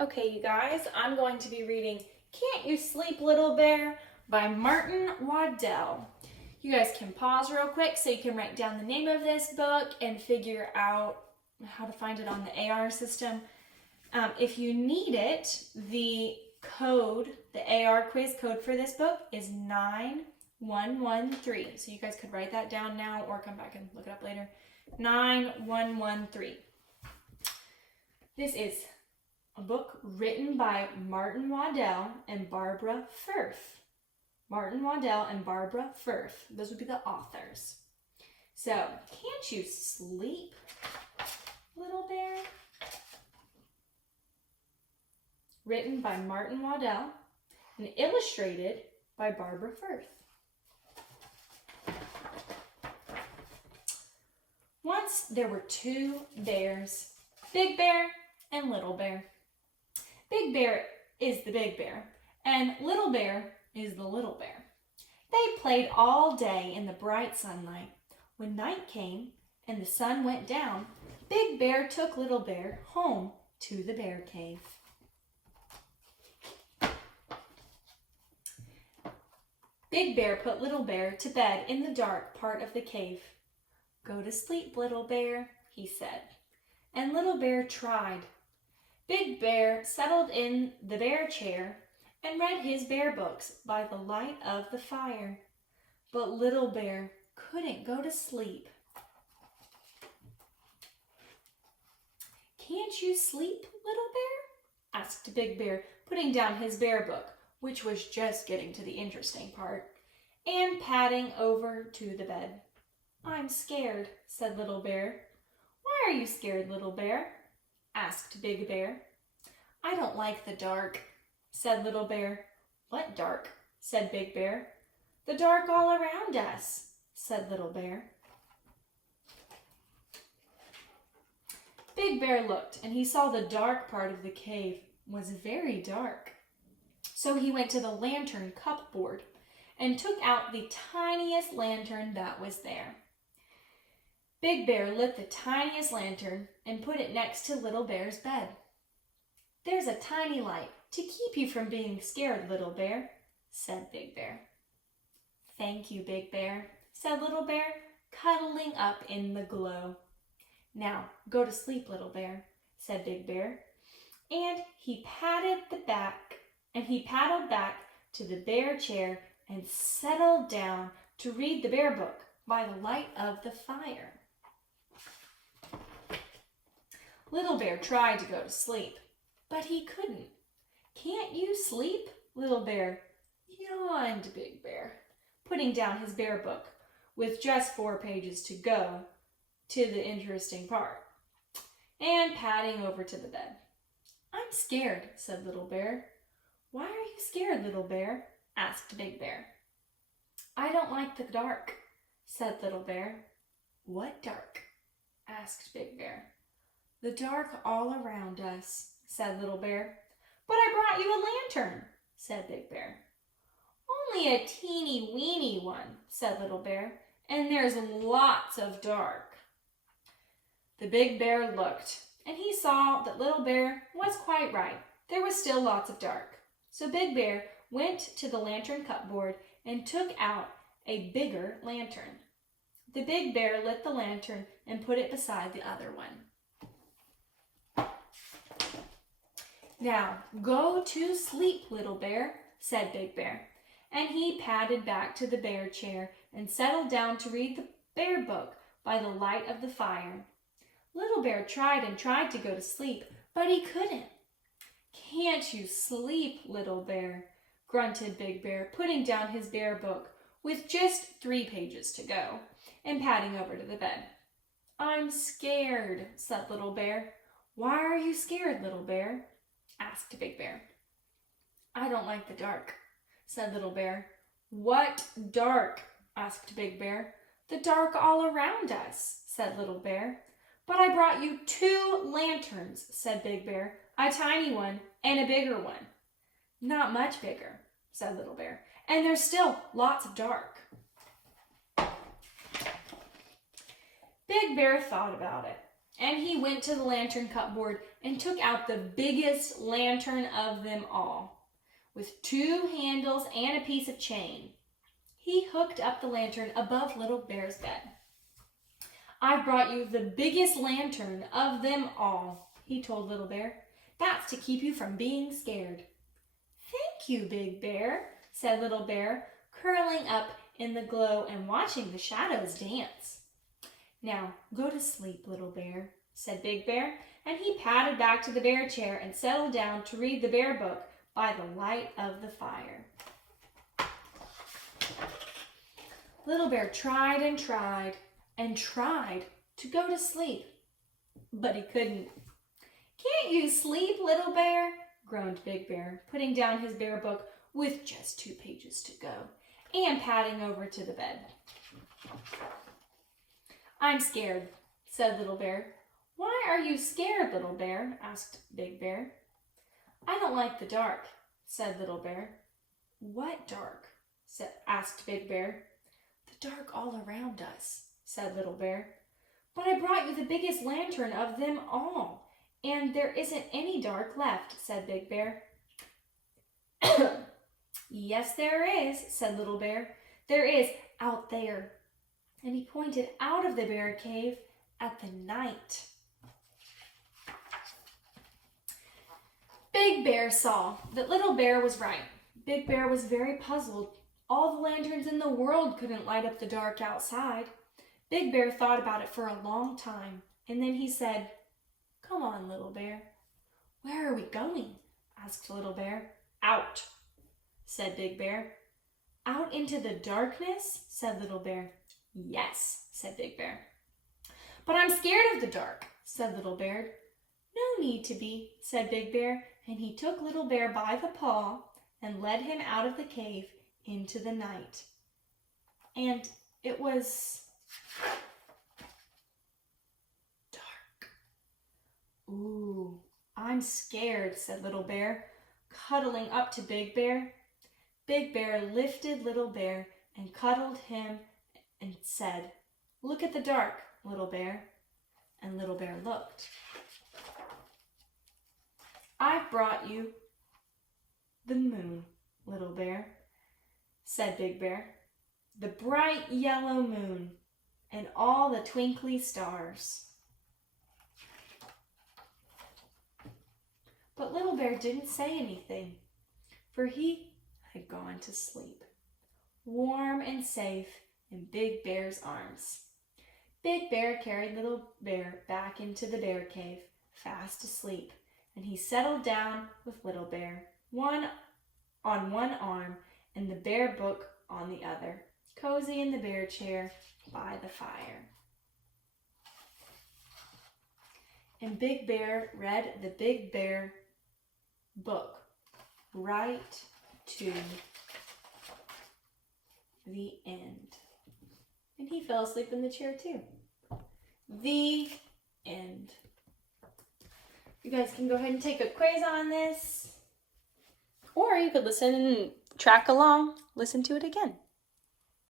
Okay, you guys, I'm going to be reading Can't You Sleep, Little Bear by Martin Waddell. You guys can pause real quick so you can write down the name of this book and figure out how to find it on the AR system. If you need it, the AR quiz code for this book is 9113. So you guys could write that down now or come back and look it up later. 9113. This is a book written by Martin Waddell and Barbara Firth. Martin Waddell and Barbara Firth. Those would be the authors. So, can't you sleep, little bear? Written by Martin Waddell and illustrated by Barbara Firth. Once there were two bears, Big Bear and Little Bear. Big Bear is the big bear, and Little Bear is the little bear. They played all day in the bright sunlight. When night came and the sun went down, Big Bear took Little Bear home to the bear cave. Big Bear put Little Bear to bed in the dark part of the cave. "Go to sleep, Little Bear," he said, and Little Bear tried. Big Bear settled in the bear chair and read his bear books by the light of the fire. But Little Bear couldn't go to sleep. "Can't you sleep, Little Bear?" asked Big Bear, putting down his bear book, which was just getting to the interesting part, and padding over to the bed. "I'm scared," said Little Bear. "Why are you scared, Little Bear?" asked Big Bear. "I don't like the dark," said Little Bear. "What dark?" said Big Bear. "The dark all around us," said Little Bear. Big Bear looked, and he saw the dark part of the cave was very dark. So he went to the lantern cupboard and took out the tiniest lantern that was there. Big Bear lit the tiniest lantern and put it next to Little Bear's bed. "There's a tiny light to keep you from being scared, Little Bear," said Big Bear. "Thank you, Big Bear," said Little Bear, cuddling up in the glow. "Now go to sleep, Little Bear," said Big Bear, and he paddled back to the bear chair and settled down to read the bear book by the light of the fire. Little Bear tried to go to sleep, but he couldn't. "Can't you sleep, Little Bear?" yawned Big Bear, putting down his bear book with just 4 pages to go to the interesting part, and padding over to the bed. "I'm scared," said Little Bear. "Why are you scared, Little Bear?" asked Big Bear. "I don't like the dark," said Little Bear. "What dark?" asked Big Bear. "The dark all around us," said Little Bear. "But I brought you a lantern," said Big Bear. "Only a teeny weeny one," said Little Bear, "and there's lots of dark." The Big Bear looked, and he saw that Little Bear was quite right. There was still lots of dark. So Big Bear went to the lantern cupboard and took out a bigger lantern. The Big Bear lit the lantern and put it beside the other one. "Now go to sleep, Little Bear," said Big Bear, and he padded back to the bear chair and settled down to read the bear book by the light of the fire. Little Bear tried and tried to go to sleep, but he couldn't. "Can't you sleep, Little Bear?" grunted Big Bear, putting down his bear book with just 3 pages to go and padding over to the bed. "I'm scared," said Little Bear. "Why are you scared, Little Bear?" asked Big Bear. "I don't like the dark," said Little Bear. "What dark?" asked Big Bear. "The dark all around us," said Little Bear. "But I brought you 2 lanterns," said Big Bear, "a tiny one and a bigger one." "Not much bigger," said Little Bear, "and there's still lots of dark." Big Bear thought about it, and he went to the lantern cupboard and took out the biggest lantern of them all, with 2 handles and a piece of chain. He hooked up the lantern above Little Bear's bed. "I've brought you the biggest lantern of them all," he told Little Bear. "That's to keep you from being scared." "Thank you, Big Bear," said Little Bear, curling up in the glow and watching the shadows dance. "Now go to sleep, Little Bear," said Big Bear, and he padded back to the bear chair and settled down to read the bear book by the light of the fire. Little Bear tried and tried and tried to go to sleep, but he couldn't. "Can't you sleep, Little Bear?" groaned Big Bear, putting down his bear book with just 2 pages to go and padding over to the bed. "I'm scared," said Little Bear. "Why are you scared, Little Bear?" asked Big Bear. "I don't like the dark," said Little Bear. "What dark?" asked Big Bear. "The dark all around us," said Little Bear. "But I brought you the biggest lantern of them all, and there isn't any dark left," said Big Bear. "Yes, there is," said Little Bear. "There is out there." And he pointed out of the bear cave at the night. Big Bear saw that Little Bear was right. Big Bear was very puzzled. All the lanterns in the world couldn't light up the dark outside. Big Bear thought about it for a long time, and then he said, "Come on, Little Bear." "Where are we going?" asked Little Bear. "Out," said Big Bear. "Out into the darkness?" said Little Bear. "Yes," said Big Bear. "But I'm scared of the dark," said Little Bear. "No need to be," said Big Bear, and he took Little Bear by the paw and led him out of the cave into the night. And it was dark. "Ooh, I'm scared," said Little Bear, cuddling up to Big Bear. Big Bear lifted Little Bear and cuddled him and said, "Look at the dark, Little Bear." And Little Bear looked. "I've brought you the moon, Little Bear," said Big Bear. "The bright yellow moon and all the twinkly stars." But Little Bear didn't say anything, for he had gone to sleep, warm and safe in Big Bear's arms. Big Bear carried Little Bear back into the bear cave, fast asleep, and he settled down with Little Bear, one on one arm and the bear book on the other, cozy in the bear chair by the fire. And Big Bear read the Big Bear book right to the end. And he fell asleep in the chair too. The end. You guys can go ahead and take a quiz on this. Or you could listen and track along, listen to it again.